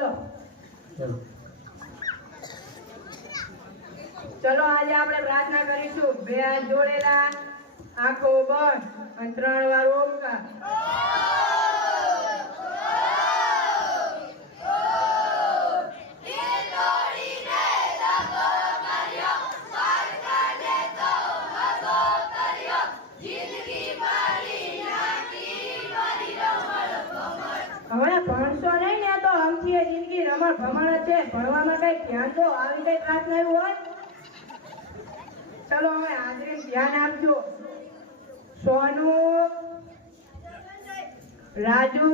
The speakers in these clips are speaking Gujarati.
બોલો. ચલો આજે આપણે પ્રાર્થના કરીશું. બે હાથ જોડેલા, આંખો બંધ અને 3 વાર ઓમકાર. હવે ભણશો નહીં ને તો આમથી જિંદગી રમણ ભમણ છે. ભણવામાં કઈ ધ્યાન દો. આવી કઈ પ્રાર્થના એવું હોય. ચલો હવે હાજરી ધ્યાન આપજો. સોનુ, રાજુ,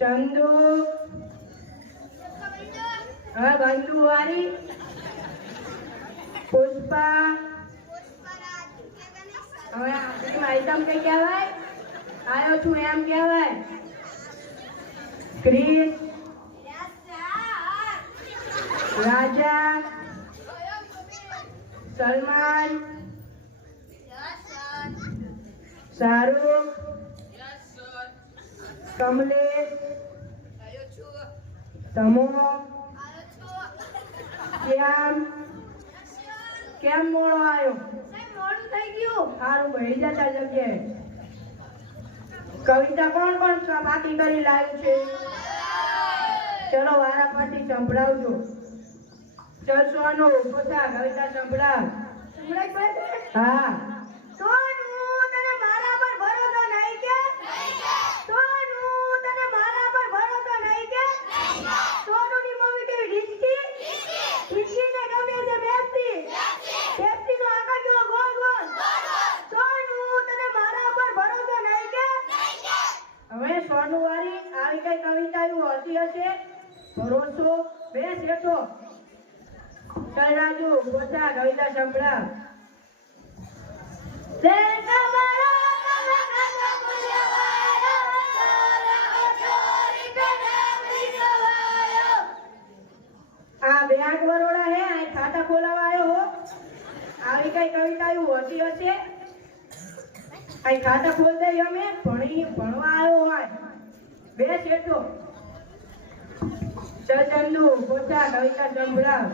ચંદુ, હવે બંધુ વાળી, પુષ્પા. હવે આપણી આઈટમ કઈ કહેવાય? આયો છું એમ કહેવાય. ક્રિસ, રાજા, સલમાન, શાહરુખ, કમલેશ, તમો, કેમ મોડો આવ્યો? મોડું થઈ ગયું. સારું ભાઈ જતા જગ્યાએ. કવિતા કોણ કોણ બાકી કરી લાવ્યું છે? ચલો વારા પરથી સંભળાવજો. ચલ સોનુ, પોતા કવિતા સંભળાવ. હા. સોનુ, તને મારા પર ભરોસો નહીં કે? સોનુ, તને મારા પર ભરોસો નહીં કે? સોનુની મમ્મી કેવી ઢીંચકી? ઢીંચકીને ગમે છે બેસતી. બેસતીનો આકાર કેવો ગોળ ગોળ. સોનુ, તને મારા પર ભરોસો નહીં કે? હવે સોનુ વાળી આવી કઈ કવિતા એવું હતી હશે? ભરોસો બે શેઠો. ચલ રાજુ, પોતા કવિતા સંભળાવ. આ બેંક બરોડા હે, આ ખાતા ખોલાવા આવ્યો હો. આવી કઈ કવિતા એવું હતી હશે? આ ખાતા ખોલ દે. અમે ભણવા આવ્યો હોય બે શેઠો. ચલ ચંદુ, પોતા કવિતા સંભળાવ.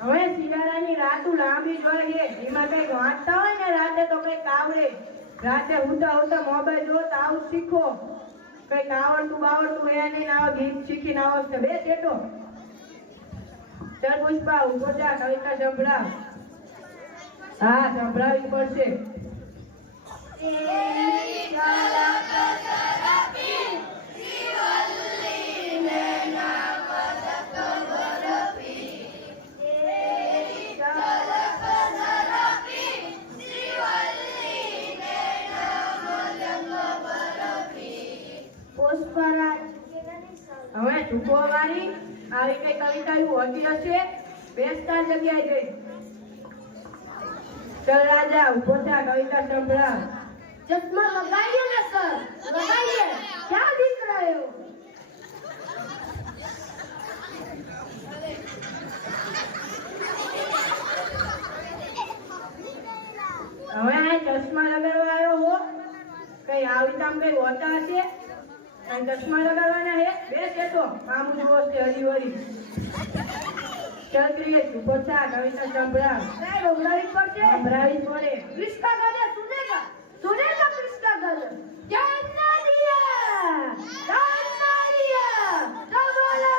હવે શિયાળાની રાતું લાંબી જોઈએ. એમાં કઈક વાંચતા હોય ને રાતે તો કઈક આવડે. રાતે હુતા મોબાઈલ જો તો આવું શીખો. કઈક આવડતું એ નહીં. આવા ગીત શીખીને આવો છો બે શેઠો. ચલ પુષ્પા, ઉભો જા, કવિતા સંભળાવ. હા, સંભળાવવી પડશે. હવે ઝૂકો વાળી આવી કઈ કવિતા એવું હતી હશે? બેસતા જગ્યાએ જઈ. ચલ રાજા, ઉભો થા, કવિતા સંભળાવ. ચશ્મા લગાઈએ ને સર, લગાઈએ. ક્યાં દીક રહ્યો? હવે આ ચશ્મા લગાડવા આવ્યો હો. કઈ આવી તામ કઈ હોતા હશે? ચશ્મા લગાડવાના હે બે શેઠો. આમ જુઓ છે હરીવરી. ચલ ક્રિએટ, ઉભો થા, કવિતા સંભળાવ. સંભળાવી પડશે. સંભળાવી પડે. ક્રિસ્કા ગાને સુનેગા ક્રિસ્કા ગાને. જાનના દિયા તો બોલો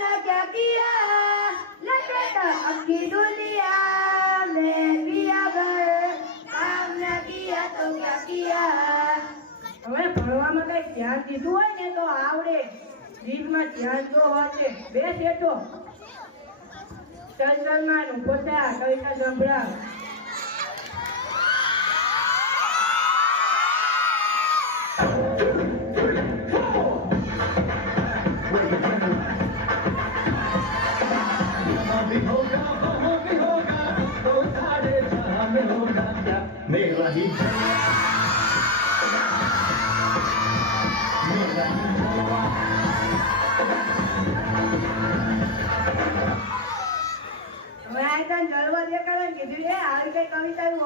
ના ક્યા કિયા. લપેટા અક્કી દુનિયા મેં પિયા ઘર. કામ ના કિયા તો ક્યા કિયા. હવે ભણવામાં કઈ ધ્યાન દીધું હોય ને તો આવડે. જીભમાં ધ્યાન જો હોય બે શેઠો. ચલ સલમાન, ઉભો થા, કવિતા સંભળાવ.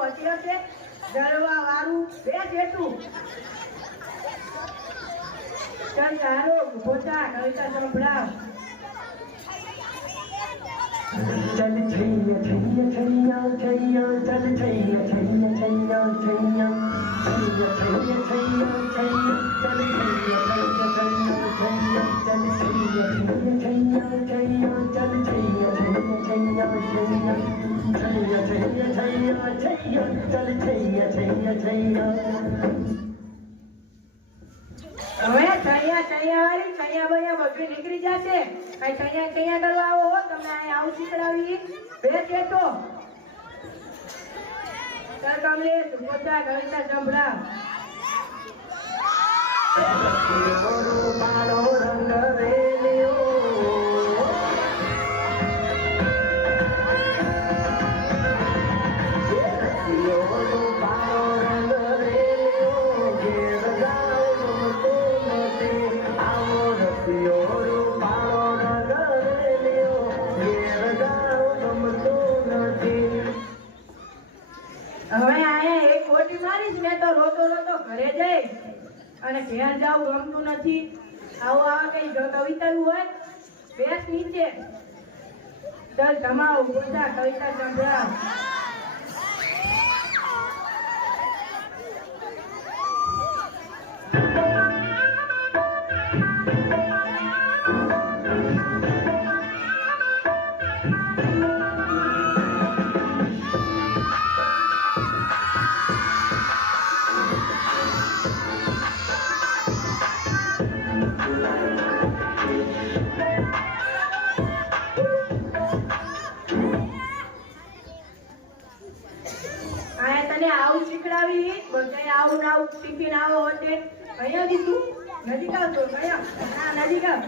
વાંચ્યો છે જળવા વાળું બે જેટલું ચાલ ચાલો પોતા કવિતા સંભળાવ चल छैया छैया छैया छैया चल छैया छैया छैया छैया छैया छैया छैया छैया चल छैया छैया छैया छैया चल छैया छैया छैया छैया चल छैया छैया छैया छैया छैया छैया छैया छैया चल छैया छैया छैया હવે છૈયા છૈયા વાળી છૈયા બૈયા બધી નીકળી જશે કઈ છૈયા છૈયા કરવા આવો હો તમને અહીં આવું શીખડાવી બે કેતો ચાલ કમલેશ પોતા કવિતા સંભળાવ મારો રંગ વેલ્યો હવે આયા એક કોટી મારીશ ને તો રોતો રોતો ઘરે જઈ અને ઘેર જાવ ગમતું નથી આવો આવા કઈ જો કવિતા હોય બેસ નીચે ચાલ જમાવ પોતા કવિતા સંભળાવ આવું શીખડાવી બધા આવું ના આવું શીખીને આવો હોતે અહીંયા દીધું નજીક આવતો કયા ના નજીક આવ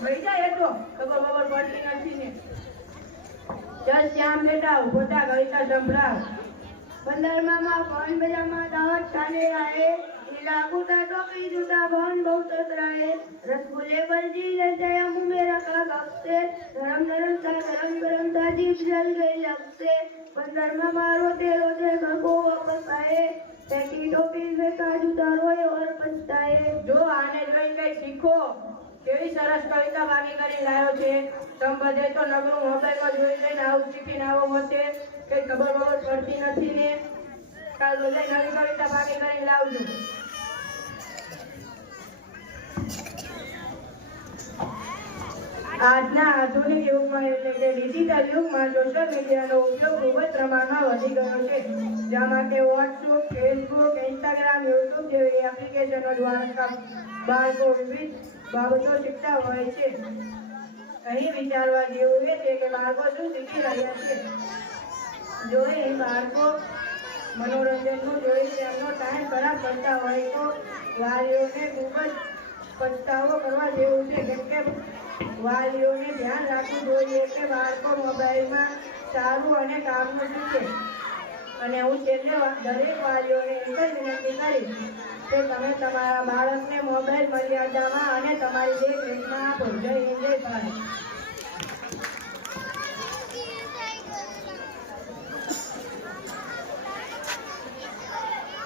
વહી જાય એટલો ખબર પડતી નથી ને ચાલ શ્યામ બેટા પોતા કવિતા સંભળાવ 15 માં कौन बजामा दावत खाने आए लागू था टोपी जूता भवन बहुत रहे रसगुल्ले बर्जी जैसे मुंह में रखा कब से गरम गरम था जीभ जल गई लब से 15 में रोते रोते घर को वापस आए टैकी टोपी बेका जूता रोए और पछताए जो आने જોઈ કઈ શીખો કેવી સરસ કવિતા બાકી કરી લાયો છે તમ બધે તો નગરું મોબાઈલમાં જોઈ લઈને આવું શીખીને આવો હોતે કઈ ખબર પડતી નથી ને કાલ બધા નવી કવિતા બાકી કરી લાવજો આજના આધુનિક યુગમાં એટલે કે ડિજિટલ યુગમાં સોશિયલ મીડિયાનો ઉપયોગ ખૂબ જ પ્રમાણમાં વધી ગયો છે જેમાં કે વોટ્સએપ ફેસબુક ઇન્સ્ટાગ્રામ યુટ્યુબ જેવી એપ્લિકેશનો દ્વારા બાળકો વિવિધ બાબતો શીખતા હોય છે અહીં વિચારવા જેવું એ છે કે બાળકો શું શીખી રહ્યા છે જો એ બાળકો મનોરંજનનું જોઈ તેમનો ટાઈમ ખરાબ કરતા હોય તો વાલીઓને ખૂબ જ પછતાવો કરવા જેવું છે કેમ કે વાલીઓને ધ્યાન રાખવું જોઈએ કે બાળકો મોબાઈલમાં સારું અને કામનું શીખે અને હું છેલ્લે દરેક વાલીઓને એક જ વિનંતી કરીશ કે તમે તમારા બાળકને મોબાઈલ મર્યાદામાં અને તમારી દેખરેખમાં આપો જય હિન્દ જય ભારત